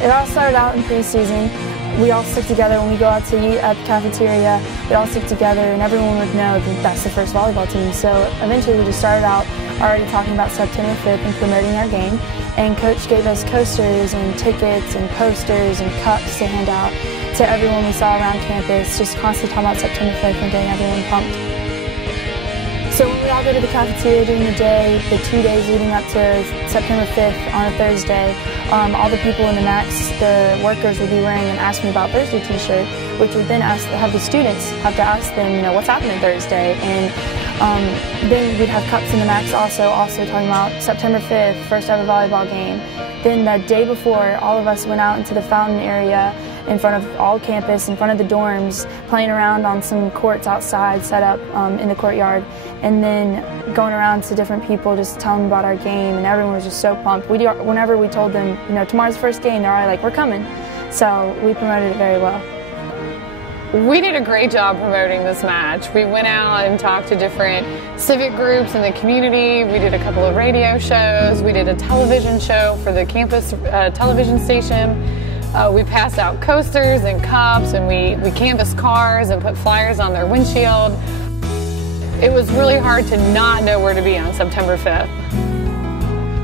It all started out in preseason. We all stick together when we go out to eat at the cafeteria. We all stick together and everyone would know that that's the first volleyball team. So eventually we just started out already talking about September 5th and promoting our game. And Coach gave us coasters and tickets and posters and cups to hand out to everyone we saw around campus, just constantly talking about September 5th and getting everyone pumped. So when we all go to the cafeteria during the day, the 2 days leading up to September 5th on a Thursday, all the people in the Max, the workers would be wearing an Ask Me About Thursday t-shirt, which would then have the students have to ask them, you know, what's happening Thursday. And then we'd have cups in the Max also talking about September 5th, first ever volleyball game. Then the day before, all of us went out into the fountain area in front of all campus, in front of the dorms, playing around on some courts outside set up in the courtyard, and then going around to different people just telling them about our game, and everyone was just so pumped. Whenever we told them, you know, tomorrow's the first game, they're already like, we're coming. So we promoted it very well. We did a great job promoting this match. We went out and talked to different civic groups in the community. We did a couple of radio shows. We did a television show for the campus television station. We passed out coasters and cups, and we canvassed cars and put flyers on their windshield. It was really hard to not know where to be on September 5th.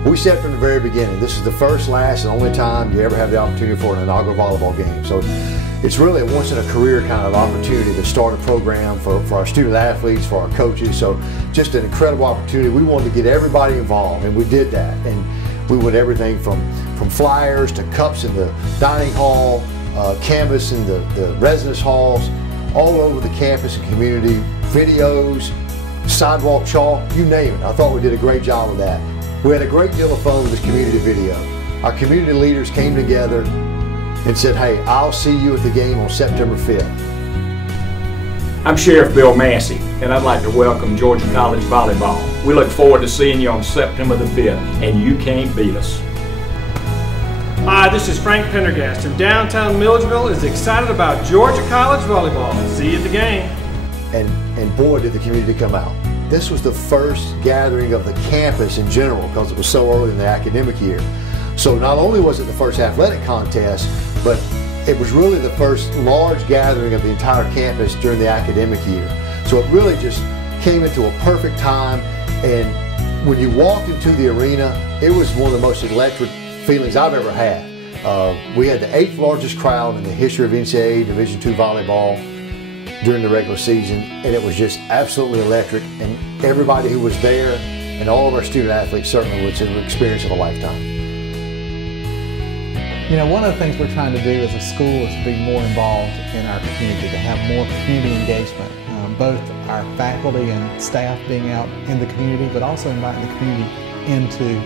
We said from the very beginning, this is the first, last, and only time you ever have the opportunity for an inaugural volleyball game. So it's really a once-in-a-career kind of opportunity to start a program for our student athletes, for our coaches. So just an incredible opportunity. We wanted to get everybody involved, and we did that. And we went everything from flyers to cups in the dining hall, canvas in the residence halls, all over the campus and community, videos, sidewalk chalk, you name it. I thought we did a great job of that. We had a great deal of fun with this community video. Our community leaders came together and said, hey, I'll see you at the game on September 5th. I'm Sheriff Bill Massey, and I'd like to welcome Georgia College Volleyball. We look forward to seeing you on September the 5th, and you can't beat us. Hi, this is Frank Pendergast, and downtown Milledgeville is excited about Georgia College Volleyball. See you at the game. And boy, did the community come out. This was the first gathering of the campus in general because it was so early in the academic year. So not only was it the first athletic contest, but it was really the first large gathering of the entire campus during the academic year. So it really just came into a perfect time, and when you walked into the arena, it was one of the most electric feelings I've ever had. We had the 8th largest crowd in the history of NCAA Division II volleyball during the regular season, and it was just absolutely electric, and everybody who was there and all of our student athletes certainly was an experience of a lifetime. You know, one of the things we're trying to do as a school is to be more involved in our community, to have more community engagement, both our faculty and staff being out in the community, but also inviting the community into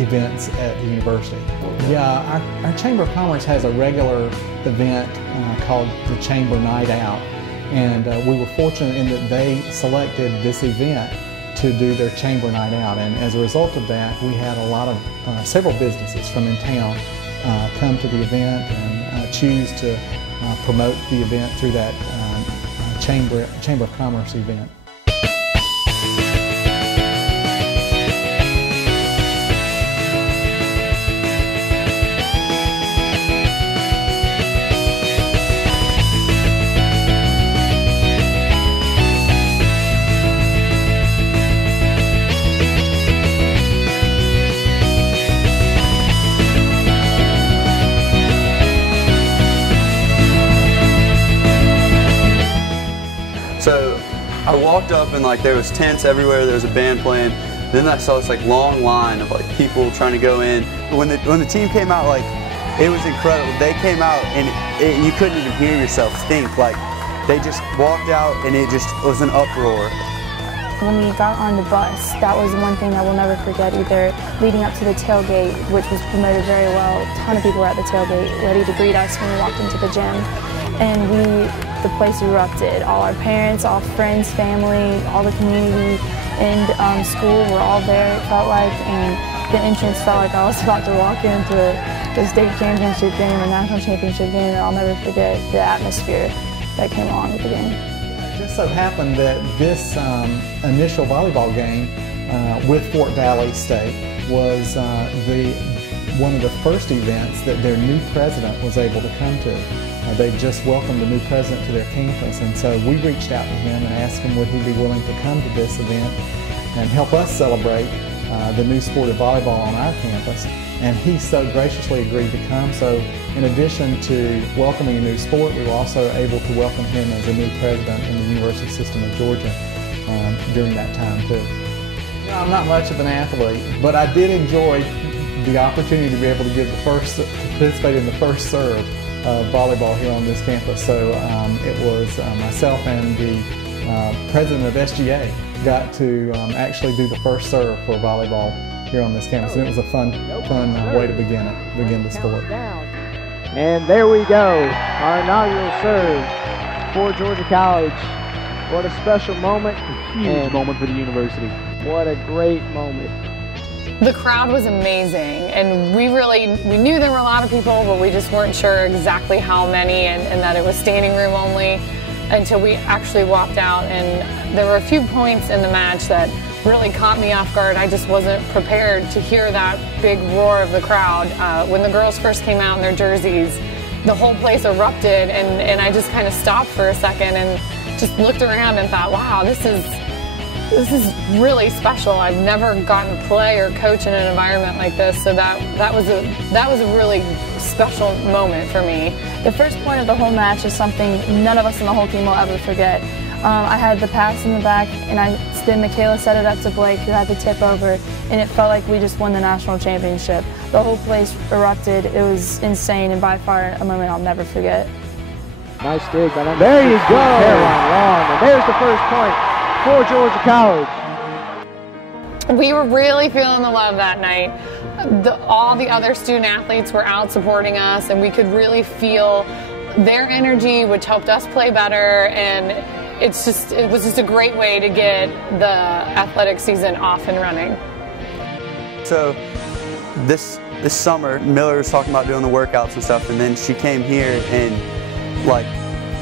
events at the university. Yeah, our Chamber of Commerce has a regular event called the Chamber Night Out, and we were fortunate in that they selected this event to do their Chamber Night Out, and as a result of that, we had a lot of several businesses from in town come to the event and choose to promote the event through that Chamber of Commerce event. So I walked up and like there was tents everywhere, there was a band playing. Then I saw this like long line of like people trying to go in. When the team came out, like it was incredible. They came out and you couldn't even hear yourself think. Like they just walked out and it just was an uproar. When we got on the bus, that was one thing that we'll never forget either. Leading up to the tailgate, which was promoted very well, a ton of people were at the tailgate ready to greet us when we walked into the gym. And the place erupted. All our parents, all friends, family, all the community and school were all there, it felt like, and the entrance felt like I was about to walk into a state championship game or national championship game, and I'll never forget the atmosphere that came along with the game. It just so happened that this initial volleyball game with Fort Valley State was the one of the first events that their new president was able to come to. They just welcomed a new president to their campus, and so we reached out to him and asked him would he be willing to come to this event and help us celebrate the new sport of volleyball on our campus. And he so graciously agreed to come. So in addition to welcoming a new sport, we were also able to welcome him as a new president in the University System of Georgia during that time too. You know, I'm not much of an athlete, but I did enjoy the opportunity to be able to participate in the first serve of volleyball here on this campus. So it was myself and the president of SGA got to actually do the first serve for volleyball here on this campus, and it was a fun way to begin the sport. And there we go, our inaugural serve for Georgia College. What a special moment, a huge moment for the university. What a great moment. The crowd was amazing, and we knew there were a lot of people, but we just weren't sure exactly how many, and that it was standing room only until we actually walked out. And there were a few points in the match that really caught me off guard. I just wasn't prepared to hear that big roar of the crowd. When the girls first came out in their jerseys, the whole place erupted, and I just kind of stopped for a second and just looked around and thought, wow, this is really special. I've never gotten to play or coach in an environment like this, so that was a really special moment for me. The first point of the whole match is something none of us in the whole team will ever forget. I had the pass in the back, and then Michaela set it up to Blake, who had the tip over, and it felt like we just won the national championship. The whole place erupted. It was insane, and by far a moment I'll never forget. Nice dig by them. There you go, Caroline Long, and there's the first point for Georgia College. We were really feeling the love that night. All the other student athletes were out supporting us, and we could really feel their energy, which helped us play better, and it was just a great way to get the athletic season off and running. So this summer, Miller was talking about doing the workouts and stuff, and then she came here and like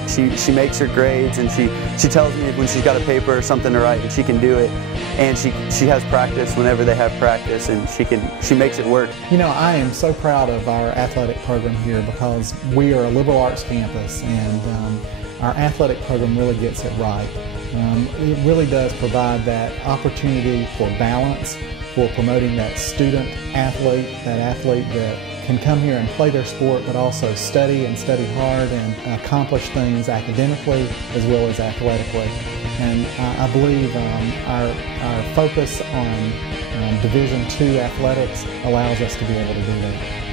she makes her grades, and she tells me when she's got a paper or something to write, and she can do it. And she has practice whenever they have practice, and she makes it work. You know, I am so proud of our athletic program here because we are a liberal arts campus, and our athletic program really gets it right. It really does provide that opportunity for balance, for promoting that student athlete, that athlete that can come here and play their sport, but also study hard and accomplish things academically as well as athletically. And I believe our focus on Division II athletics allows us to be able to do that.